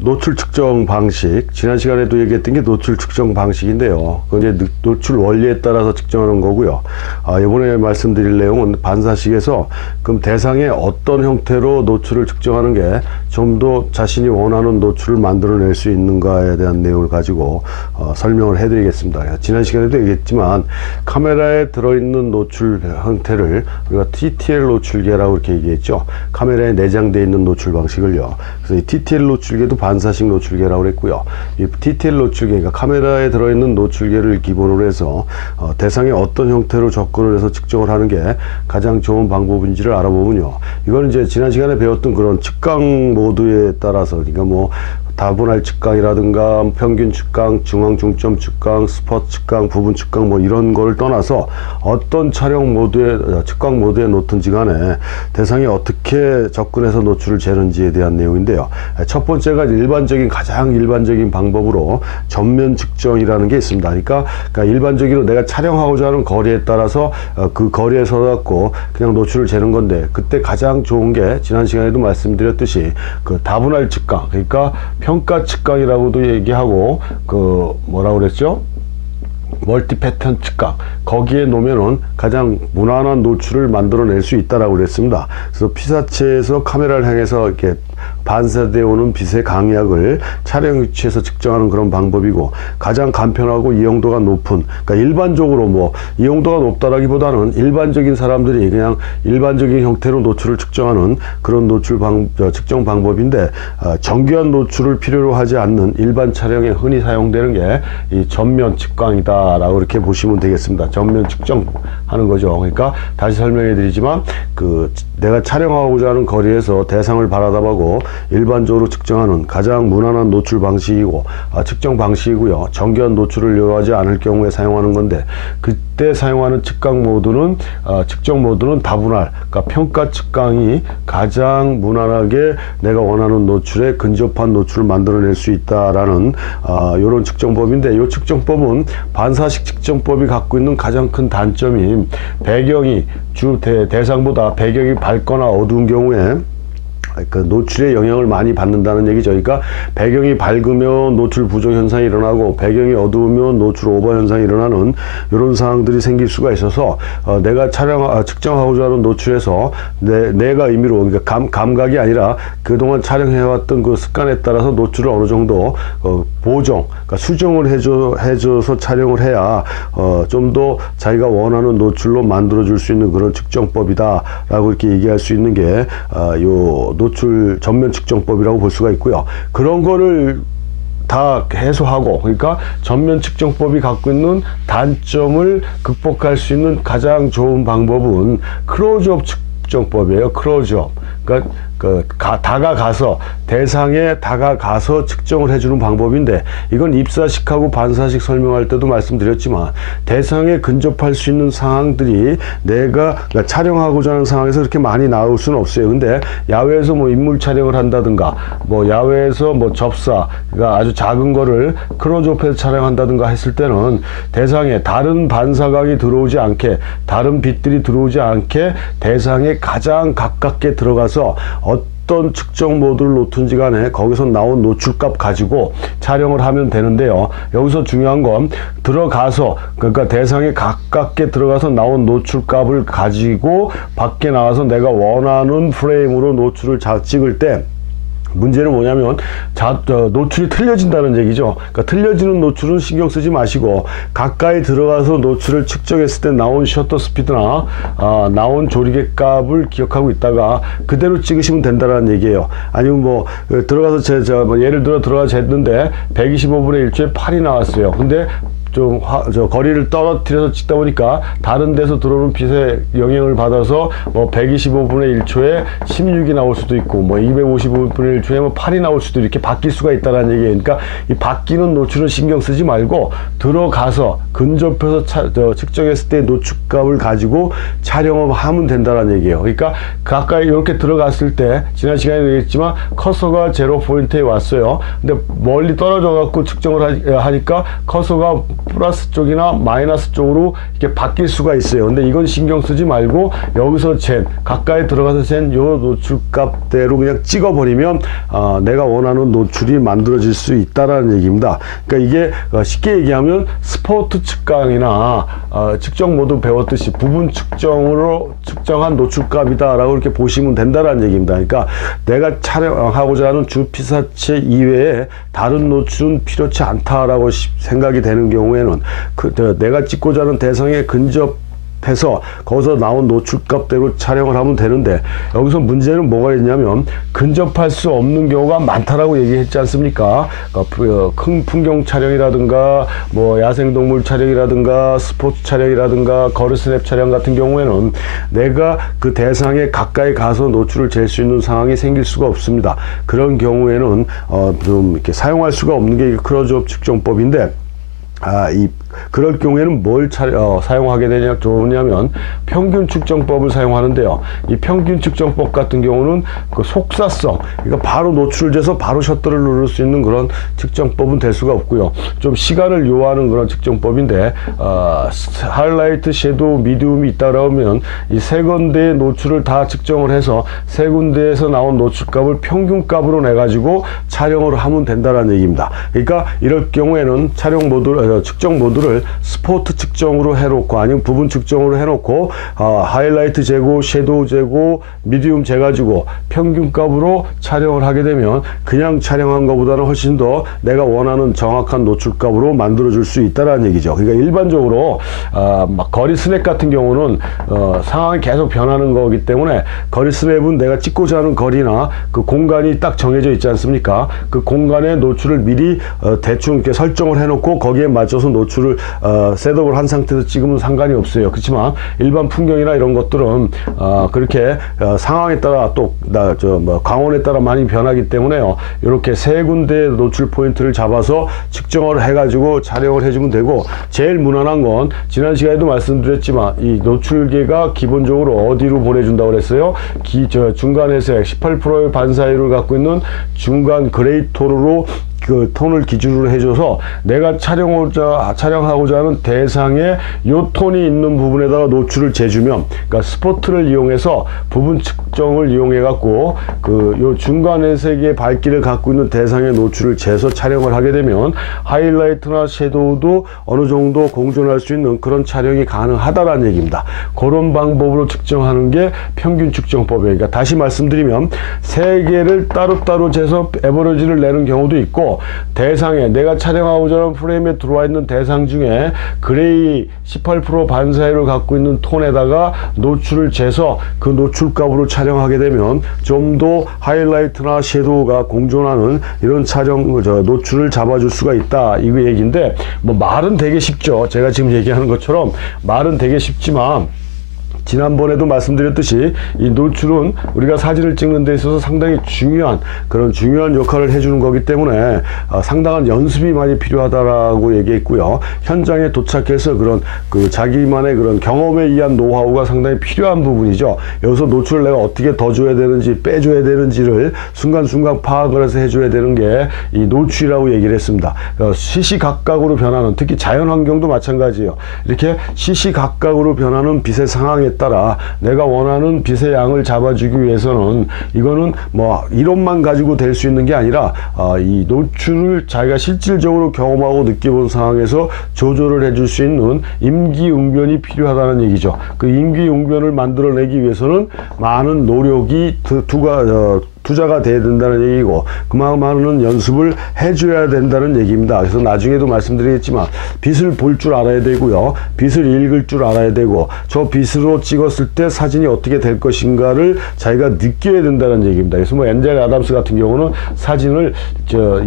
노출 측정 방식. 지난 시간에도 얘기했던 게 노출 측정 방식인데요. 그건 이제 노출 원리에 따라서 측정하는 거고요. 이번에 말씀드릴 내용은 반사식에서 그럼 대상의 어떤 형태로 노출을 측정하는 게 좀 더 자신이 원하는 노출을 만들어낼 수 있는가에 대한 내용을 가지고 설명을 해드리겠습니다. 지난 시간에도 얘기했지만 카메라에 들어있는 노출 형태를 우리가 TTL 노출계라고 이렇게 얘기했죠. 카메라에 내장되어 있는 노출 방식을요. 그래서 이 TTL 노출계도 반사식 노출계라고 그랬고요. 이 TTL 노출계가 카메라에 들어있는 노출계를 기본으로 해서 대상의 어떤 형태로 접근을 해서 측정을 하는 게 가장 좋은 방법인지를 알아보면요. 이거는 이제 지난 시간에 배웠던 그런 측강 모드에 따라서, 그러니까 뭐 다분할 측강이라든가 평균 측강, 중앙 중점 측강, 스팟 측강, 부분 측강 뭐 이런 걸 떠나서 어떤 촬영 모드에 측강 모드에 놓든지 간에 대상이 어떻게 접근해서 노출을 재는지에 대한 내용인데요. 첫 번째가 가장 일반적인 방법으로 전면 측정이라는 게 있습니다. 그러니까 일반적으로 내가 촬영하고자 하는 거리에 따라서 그 거리에 서갖고 그냥 노출을 재는 건데, 그때 가장 좋은 게 지난 시간에도 말씀드렸듯이 그 다분할 측강, 그러니까 평가 측강이라고도 얘기하고 그 뭐라고 그랬죠? 멀티 패턴 측강, 거기에 놓으면은 가장 무난한 노출을 만들어낼 수 있다라고 그랬습니다. 그래서 피사체에서 카메라를 향해서 이렇게 반사되어 오는 빛의 강약을 촬영 위치에서 측정하는 그런 방법이고, 가장 간편하고 이용도가 높은, 그러니까 일반적으로 뭐 이용도가 높다라기보다는 일반적인 사람들이 그냥 일반적인 형태로 노출을 측정하는 그런 노출 측정 방법인데, 정교한 노출을 필요로 하지 않는 일반 촬영에 흔히 사용되는 게 이 전면 측강이다 라고 이렇게 보시면 되겠습니다. 전면 측정하는 거죠. 그러니까 다시 설명해 드리지만, 내가 촬영하고자 하는 거리에서 대상을 바라다보고 일반적으로 측정하는 가장 무난한 노출 방식이고 측정 방식이고요. 정교한 노출을 요하지 않을 경우에 사용하는 건데, 그때 사용하는 측강 모드는 측정 모드는 다분할, 그러니까 평가 측강이 가장 무난하게 내가 원하는 노출에 근접한 노출을 만들어낼 수 있다라는 이런 측정법인데, 이 측정법은 반사식 측정법이 갖고 있는 가장 큰 단점이 배경이 대상보다 배경이 밝거나 어두운 경우에 그 노출의 영향을 많이 받는다는 얘기죠. 그러니까 배경이 밝으면 노출 부족 현상이 일어나고 배경이 어두우면 노출 오버 현상이 일어나는 이런 상황들이 생길 수가 있어서 내가 측정하고자 하는 노출에서 내가 임의로, 그러니까 감각이 아니라 그동안 촬영해왔던 그 습관에 따라서 노출을 어느 정도 보정, 그러니까 수정을 해줘서 촬영을 해야 좀 더 자기가 원하는 노출로 만들어줄 수 있는 그런 측정법이다 라고 이렇게 얘기할 수 있는 게 요 노출 전면 측정법이라고 볼 수가 있고요. 그런 거를 다 해소하고, 그러니까 전면 측정법이 갖고 있는 단점을 극복할 수 있는 가장 좋은 방법은 클로즈업 측정법이에요. 클로즈업. 그러니까 다가가서, 대상에 다가가서 측정을 해주는 방법인데, 이건 입사식하고 반사식 설명할 때도 말씀드렸지만, 대상에 근접할 수 있는 상황들이 내가 촬영하고자 하는 상황에서 그렇게 많이 나올 수는 없어요. 근데 야외에서 뭐 인물 촬영을 한다든가, 뭐 야외에서 뭐 접사, 그러니까 아주 작은 거를 클로즈업해서 촬영한다든가 했을 때는 대상에 다른 반사각이 들어오지 않게, 다른 빛들이 들어오지 않게 대상에 가장 가깝게 들어가서 어떤 측정 모드를 놓든지 간에 거기서 나온 노출값 가지고 촬영을 하면 되는데요. 여기서 중요한 건 들어가서, 그러니까 대상에 가깝게 들어가서 나온 노출값을 가지고 밖에 나와서 내가 원하는 프레임으로 노출을 찍을 때 문제는 뭐냐면 노출이 틀려진다는 얘기죠. 그러니까 틀려지는 노출은 신경 쓰지 마시고 가까이 들어가서 노출을 측정했을 때 나온 셔터 스피드나 나온 조리개 값을 기억하고 있다가 그대로 찍으시면 된다는 얘기예요. 아니면 뭐 들어가서 뭐 예를 들어 들어가서 쟀는데 125분의 1초에 8이 나왔어요. 근데 거리를 떨어뜨려서 찍다 보니까 다른 데서 들어오는 빛의 영향을 받아서 뭐 125분의 1초에 16이 나올 수도 있고, 뭐 255분의 1초에 뭐 8이 나올 수도 이렇게 바뀔 수가 있다는 얘기예요. 그러니까 이 바뀌는 노출은 신경 쓰지 말고 들어가서 근접해서 측정했을 때 노출값을 가지고 촬영을 하면 된다는 얘기예요. 그러니까 가까이 이렇게 들어갔을 때, 지난 시간에 얘기했지만 커서가 제로 포인트에 왔어요. 근데 멀리 떨어져 갖고 측정을 하니까 커서가 플러스 쪽이나 마이너스 쪽으로 이렇게 바뀔 수가 있어요. 근데 이건 신경 쓰지 말고 여기서 가까이 들어가서 요 노출값대로 그냥 찍어버리면 내가 원하는 노출이 만들어질 수 있다라는 얘기입니다. 그러니까 이게 쉽게 얘기하면 스포트 측강이나 측정 모두 배웠듯이 부분 측정으로 측정한 노출값이다라고 이렇게 보시면 된다라는 얘기입니다. 그러니까 내가 촬영하고자 하는 주 피사체 이외에 다른 노출은 필요치 않다라고 생각이 되는 경우에는 내가 찍고자 하는 대상에 근접해서 거기서 나온 노출값대로 촬영을 하면 되는데, 여기서 문제는 뭐가 있냐면 근접할 수 없는 경우가 많다라고 얘기했지 않습니까? 큰 풍경 촬영이라든가 뭐 야생동물 촬영이라든가 스포츠 촬영이라든가 거리 스냅 촬영 같은 경우에는 내가 그 대상에 가까이 가서 노출을 잴 수 있는 상황이 생길 수가 없습니다. 그런 경우에는 좀 이렇게 사용할 수가 없는 게 클로즈업 측정법인데, 그럴 경우에는 뭘 사용하게 되냐면 평균 측정법을 사용하는데요. 이 평균 측정법 같은 경우는 그 속사성, 그러니까 바로 노출을 재서 바로 셔터를 누를 수 있는 그런 측정법은 될 수가 없고요. 좀 시간을 요하는 그런 측정법인데, 하이라이트, 섀도우, 미디움이 있다 그러면 이 세 군데의 노출을 다 측정을 해서 세 군데에서 나온 노출값을 평균값으로 내 가지고 촬영을 하면 된다는 얘기입니다. 그러니까 이럴 경우에는 측정 모드를 스포트 측정으로 해놓고 아니면 부분 측정으로 해놓고 하이라이트 재고, 섀도우 재고, 미디움 재가지고 평균값으로 촬영을 하게 되면 그냥 촬영한 것보다는 훨씬 더 내가 원하는 정확한 노출값으로 만들어줄 수 있다는 얘기죠. 그러니까 일반적으로 막 거리 스냅 같은 경우는 상황이 계속 변하는 거기 때문에, 거리 스냅은 내가 찍고자 하는 거리나 그 공간이 딱 정해져 있지 않습니까? 그 공간의 노출을 미리 대충 이렇게 설정을 해놓고 거기에 맞춰서 노출을 셋업을 한 상태에서 찍으면 상관이 없어요. 그렇지만 일반 풍경이나 이런 것들은 그렇게 상황에 따라 또 광원에 따라 많이 변하기 때문에요. 이렇게 세 군데의 노출 포인트를 잡아서 측정을 해가지고 촬영을 해주면 되고, 제일 무난한 건 지난 시간에도 말씀드렸지만 이 노출계가 기본적으로 어디로 보내준다고 그랬어요? 중간 회색 18%의 반사율을 갖고 있는 중간 그레이 톤으로 그 톤을 기준으로 해줘서 내가 촬영하고자 하는 대상에 요 톤이 있는 부분에다가 노출을 재주면, 그러니까 스포트를 이용해서 부분 측정을 이용해 갖고 요 중간 회색의 밝기를 갖고 있는 대상의 노출을 재서 촬영을 하게 되면 하이라이트나 섀도우도 어느 정도 공존할 수 있는 그런 촬영이 가능하다라는 얘기입니다. 그런 방법으로 측정하는 게 평균 측정법이에요. 그러니까 다시 말씀드리면 세 개를 따로따로 재서 에버리지를 내는 경우도 있고, 대상에 내가 촬영하고자 하는 프레임에 들어와 있는 대상 중에 그레이 18% 반사율을 갖고 있는 톤에다가 노출을 재서 그 노출값으로 촬영하게 되면 좀 더 하이라이트나 섀도우가 공존하는 이런 노출을 잡아줄 수가 있다, 이거 얘기인데, 뭐 말은 되게 쉽죠. 제가 지금 얘기하는 것처럼 말은 되게 쉽지만 지난번에도 말씀드렸듯이 이 노출은 우리가 사진을 찍는 데 있어서 상당히 중요한 역할을 해주는 거기 때문에 상당한 연습이 많이 필요하다라고 얘기했고요. 현장에 도착해서 그런 자기만의 그런 경험에 의한 노하우가 상당히 필요한 부분이죠. 여기서 노출을 내가 어떻게 더 줘야 되는지 빼줘야 되는지를 순간순간 파악을 해서 해줘야 되는 게 이 노출이라고 얘기를 했습니다. 시시각각으로 변하는, 특히 자연환경도 마찬가지예요. 이렇게 시시각각으로 변하는 빛의 상황에 따라 내가 원하는 빛의 양을 잡아주기 위해서는 이거는 뭐 이론만 가지고 될 수 있는 게 아니라 이 노출을 자기가 실질적으로 경험하고 느껴본 상황에서 조절을 해줄 수 있는 임기응변이 필요하다는 얘기죠. 그 임기응변을 만들어내기 위해서는 많은 노력이 투자가 돼야 된다는 얘기고, 그만큼 많은 연습을 해줘야 된다는 얘기입니다. 그래서 나중에도 말씀드리겠지만 빛을 볼 줄 알아야 되고요, 빛을 읽을 줄 알아야 되고, 저 빛으로 찍었을 때 사진이 어떻게 될 것인가를 자기가 느껴야 된다는 얘기입니다. 그래서 뭐 엔젤 아담스 같은 경우는 사진을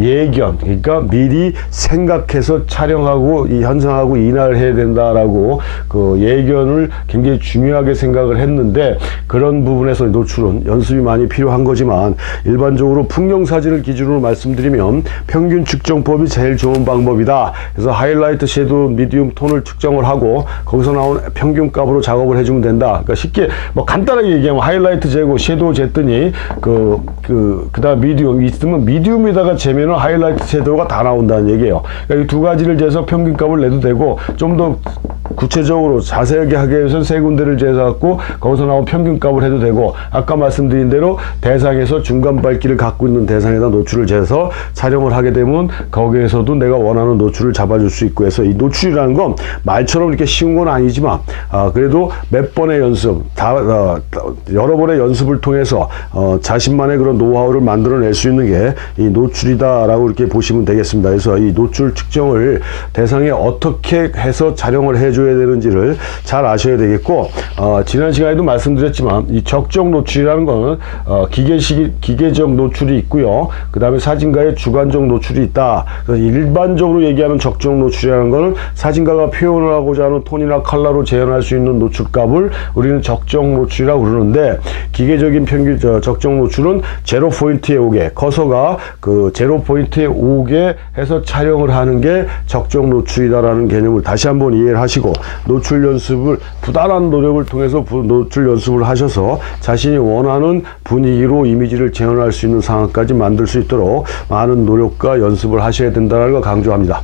예견, 그러니까 미리 생각해서 촬영하고 현상하고 인화를 해야 된다라고 그 예견을 굉장히 중요하게 생각을 했는데, 그런 부분에서 노출은 연습이 많이 필요한 거지만 있지만 일반적으로 풍경 사진을 기준으로 말씀드리면 평균 측정법이 제일 좋은 방법이다. 그래서 하이라이트, 섀도우, 미디움 톤을 측정을 하고 거기서 나온 평균 값으로 작업을 해주면 된다. 그러니까 쉽게 뭐 간단하게 얘기하면 하이라이트 재고 섀도우 쟀더니 그다음 미디움 있으면 미디움에다가 재면은 하이라이트 섀도우가 다 나온다는 얘기예요. 그러니까 이 두 가지를 재서 평균 값을 내도 되고 좀 더 구체적으로 자세하게 하기 위해서는 세 군데를 재서 거기서 나온 평균 값을 해도 되고, 아까 말씀드린 대로 대상에서 중간 밝기를 갖고 있는 대상에다 노출을 재서 촬영을 하게 되면 거기에서도 내가 원하는 노출을 잡아줄 수 있고 해서, 이 노출이라는 건 말처럼 이렇게 쉬운 건 아니지만 그래도 몇 번의 연습, 여러 번의 연습을 통해서 자신만의 그런 노하우를 만들어낼 수 있는 게 이 노출이다라고 이렇게 보시면 되겠습니다. 그래서 이 노출 측정을 대상에 어떻게 해서 촬영을 해줘야 되는지를 잘 아셔야 되겠고, 지난 시간에도 말씀드렸지만 이 적정 노출이라는 거는 기계적 노출이 있고요. 그 다음에 사진가의 주관적 노출이 있다. 그래서 일반적으로 얘기하는 적정 노출이라는 거는 사진가가 표현을 하고자 하는 톤이나 컬러로 재현할 수 있는 노출값을 우리는 적정 노출이라고 그러는데, 기계적인 평균 적정 노출은 제로 포인트에 오게, 커서가 그 제로 포인트에 오게 해서 촬영을 하는 게 적정 노출이다라는 개념을 다시 한번 이해를 하시고, 노출 연습을 부단한 노력을 통해서 노출 연습을 하셔서 자신이 원하는 분위기로 이미지를 재현할 수 있는 상황까지 만들 수 있도록 많은 노력과 연습을 하셔야 된다는 걸 강조합니다.